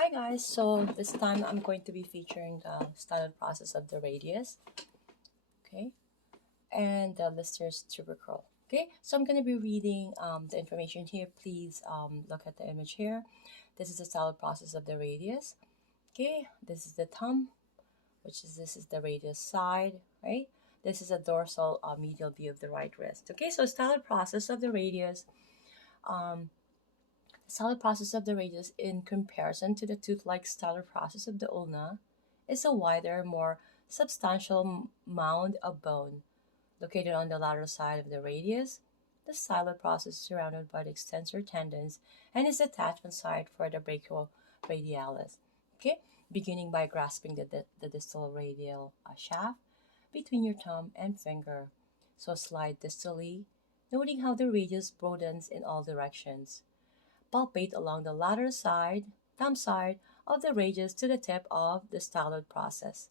Hi guys, so this time I'm going to be featuring the standard process of the radius, okay, and the lister's tubercle. Okay, so I'm going to be reading the information here. Please look at the image here. This is the standard process of the radius. Okay, this is the thumb, which is this is the radius side, right? This is a dorsal medial view of the right wrist. Okay, so standard process of the radius. Um, Stellar process of the radius in comparison to the tooth-like stellar process of the ulna is a wider, more substantial mound of bone located on the lateral side of the radius. The stellar process is surrounded by the extensor tendons and is the attachment site for the brachioradialis. Okay, beginning by grasping the distal radial shaft between your thumb and finger. So slide distally, noting how the radius broadens in all directions. Palpate along the lateral side, thumb side of the radius to the tip of the styloid process.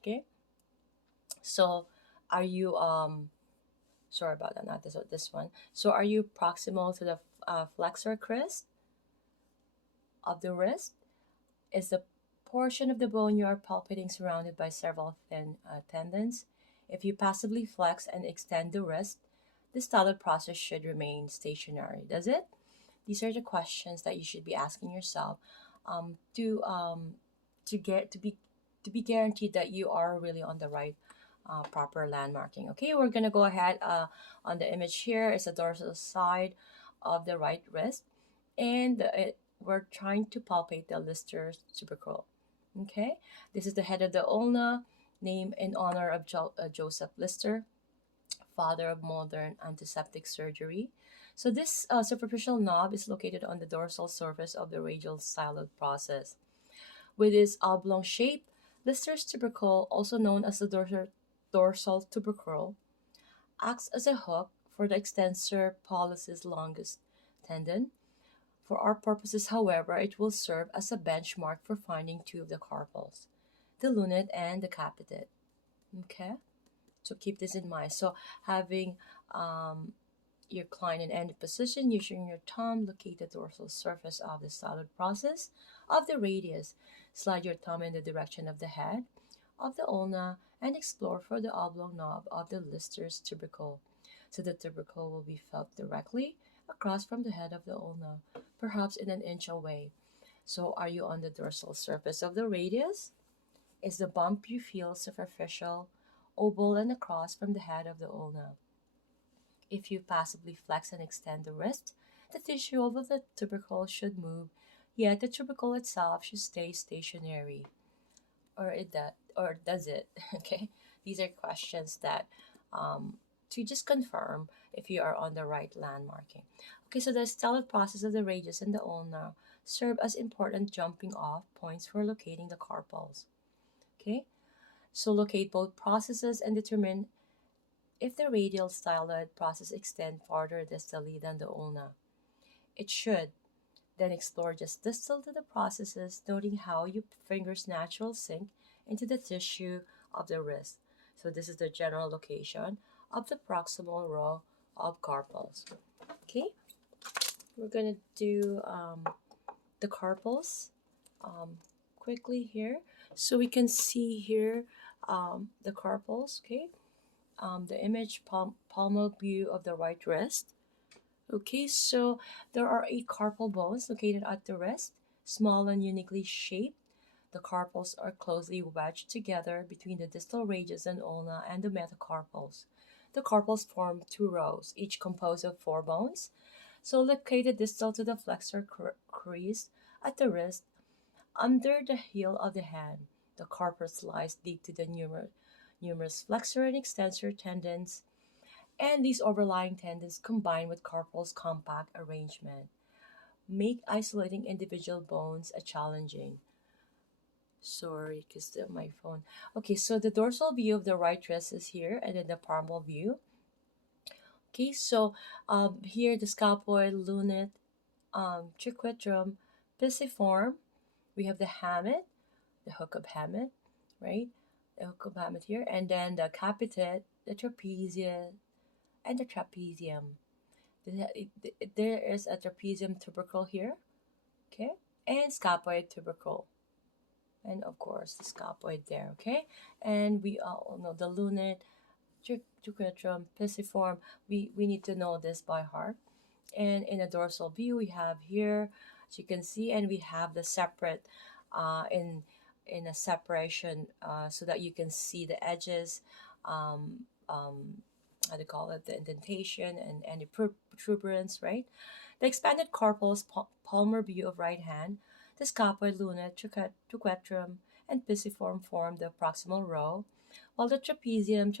Okay, so are you sorry about that, not this one. So are you proximal to the flexor crest of the wrist? Is the portion of the bone you are palpating surrounded by several thin tendons? If you passively flex and extend the wrist, the styloid process should remain stationary. Does it? These are the questions that you should be asking yourself um, to um, to be guaranteed that you are really on the right proper landmarking. Okay, we're gonna go ahead on the image here is the dorsal side of the right wrist, and we're trying to palpate the Lister's tubercle. Okay, this is the head of the ulna, named in honor of Joseph Lister, father of modern antiseptic surgery. So this superficial knob is located on the dorsal surface of the radial styloid process. With its oblong shape, Lister's tubercle, also known as the dorsal tubercle, acts as a hook for the extensor pollicis longus tendon. For our purposes, however, it will serve as a benchmark for finding two of the carpals, the lunate and the capitate. Okay? So keep this in mind. So having um, your client in any position, using your thumb, locate the dorsal surface of the styloid process of the radius. Slide your thumb in the direction of the head of the ulna and explore for the oblong knob of the Lister's tubercle. So the tubercle will be felt directly across from the head of the ulna, perhaps in an inch away. So are you on the dorsal surface of the radius? Is the bump you feel superficial, oval, and across from the head of the ulna? If you passively flex and extend the wrist, the tissue over the tubercle should move, yet the tubercle itself should stay stationary. Or does it? Okay, these are questions that to just confirm if you are on the right landmarking. Okay, so the stellate process of the radius and the ulna serve as important jumping off points for locating the carpals. Okay, so locate both processes and determine if the radial styloid process extend farther distally than the ulna. It should. Then explore just distal to the processes, noting how your fingers natural sink into the tissue of the wrist. So this is the general location of the proximal row of carpals. Okay, we're gonna do the carpals um, quickly here, so we can see here the carpals. Okay, the image palmar view of the right wrist. Okay, so there are 8 carpal bones located at the wrist, small and uniquely shaped. The carpals are closely wedged together between the distal radius and ulna and the metacarpals. The carpals form 2 rows, each composed of 4 bones. So located distal to the flexor crease at the wrist, under the heel of the hand. The carpus lies deep to the numerous flexor and extensor tendons, and these overlying tendons combine with carpal's compact arrangement, make isolating individual bones a challenging. Sorry, because my phone. Okay, so the dorsal view of the right wrist is here, and then the palmar view. Okay, so here the scaphoid, lunate, triquetrum, pisiform. We have the hamate, the hook of hamate, right? The hook of hamate here, and then the capitate, the trapezius, and the trapezium. There is a trapezium tubercle here. Okay, and scaphoid tubercle. And of course, the scaphoid there, okay? And we all know the lunate, triquetrum, pisiform. We need to know this by heart. And in a dorsal view, we have here, as you can see, and we have the separate in a separation so that you can see the edges, how to call it, the indentation and any protuberance, right? The expanded carpals, palmar view of right hand, the scaphoid, lunate, triquetrum, and pisiform form the proximal row, while the trapezium,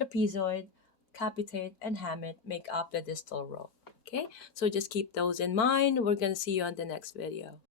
trapezoid, capitate, and hamate make up the distal row. Okay, so just keep those in mind. We're going to see you on the next video.